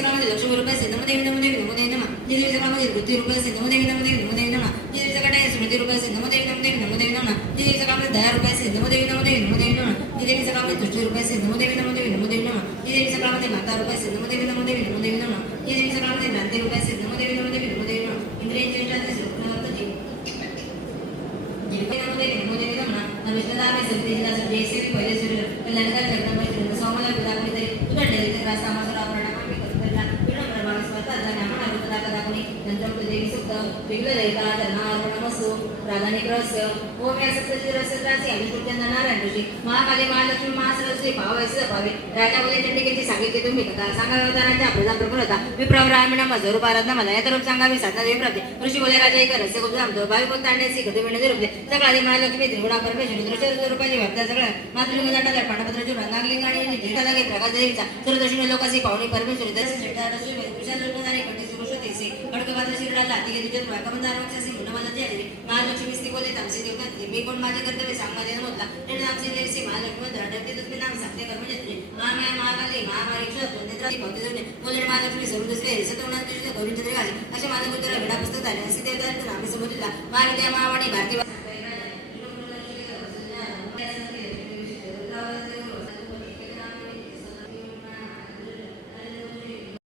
लक्ष्मी रुपये नमोदेवी नमोदेवी नमोदेवी नमः देवी सकाळमध्ये वृत्ती रुपये नमोदेवी नमोदेवी नमोदेवी नमः देवी सकाळी स्मृती रुपये नमोदेवी नमोदेवी नमोदेवी नमः देवी सकाळमध्ये दया रुपये नमोदेवी नमोदेवी नमोदेवी नमः देवी सकाळमध्ये दृष्टी रुपये नमोदेवी नमोदेवी नमोदेवी नमः देवी सकाळमध्ये माता रुपये नमोदेवी नमोदेवी नमोदेवी नमः देवी सकाळमध्ये भ्रांती रुपये नमोदेवी नमोदेवी नमोदेवी नमः इंद्रियांची नमोदेवी नमोदेवी नमः नमस्कार सत्तेजिला जयसे पहिले सूर्य कल्याणकार जगदंबा सोमला विदाकुनी तरी उघडले त्रास आम्हाला प्रणाम करतला विनम्र भाव स्वतः जाण्यामा रुद्रा कदाकुनी नंतर देवी सुक्त विघ्न दैता धर्मार्पणमस्तु प्राधानिक्रस्य ओम या सत्तेजिरासी अभिकृत्य नारायण ऋषी महाकाली महालक्ष्मी महासरस्वती भावैसे भावे राजा उदय चंडिकेची सांगितली तुम्ही कथा सांगा अवतारांच्या प्रजा प्रफुल्लता विप्रवरामिणा मजरूप आराधना मला या रूप सांगावी साधना देवी प्राप्ती ऋषी उदय राजा एक रस्य गुप्त आमतो भावी कोण तांड्याची गती मिळणे रूपले सकाळी महालक्ष्मी त्रिगुणा परमेश्वरी दृश्य रूपाची व्याप्त्या सगळ्या मातृगदाटा तर पांडपत्राची रंगांगली गाणी जेठाला काही प्रकाश देवीचा सर्वदर्शनी लोकांची पावणी परमेश्वरी दर्शन जेठाला विशाल रूपधारी कंठी सुरुषतेसे खडकपात्र शिरडाला तिघे तुझ्या वाकबंधारावरची गुणमानाची आली महालक्ष्मी स्त्री बोले तामसी देवता मी कोण माझे कर्तव्य सांगा देणं होता त्याने आमची देवीची महालक्ष्मी धडकते तुम्ही नाम सांगते कर्म जत्रे महामाया महाकाली महामारी क्षत नेत्राची भक्ती जोडणे बोलणे महालक्ष्मी सर्व दुसरे सतवणात तुझ्या गौरी चंद्रिका असे माझ्या पुत्र विडा पुस्तक झाले असे देवता आम्ही समजला महाविद्या महावाणी भारती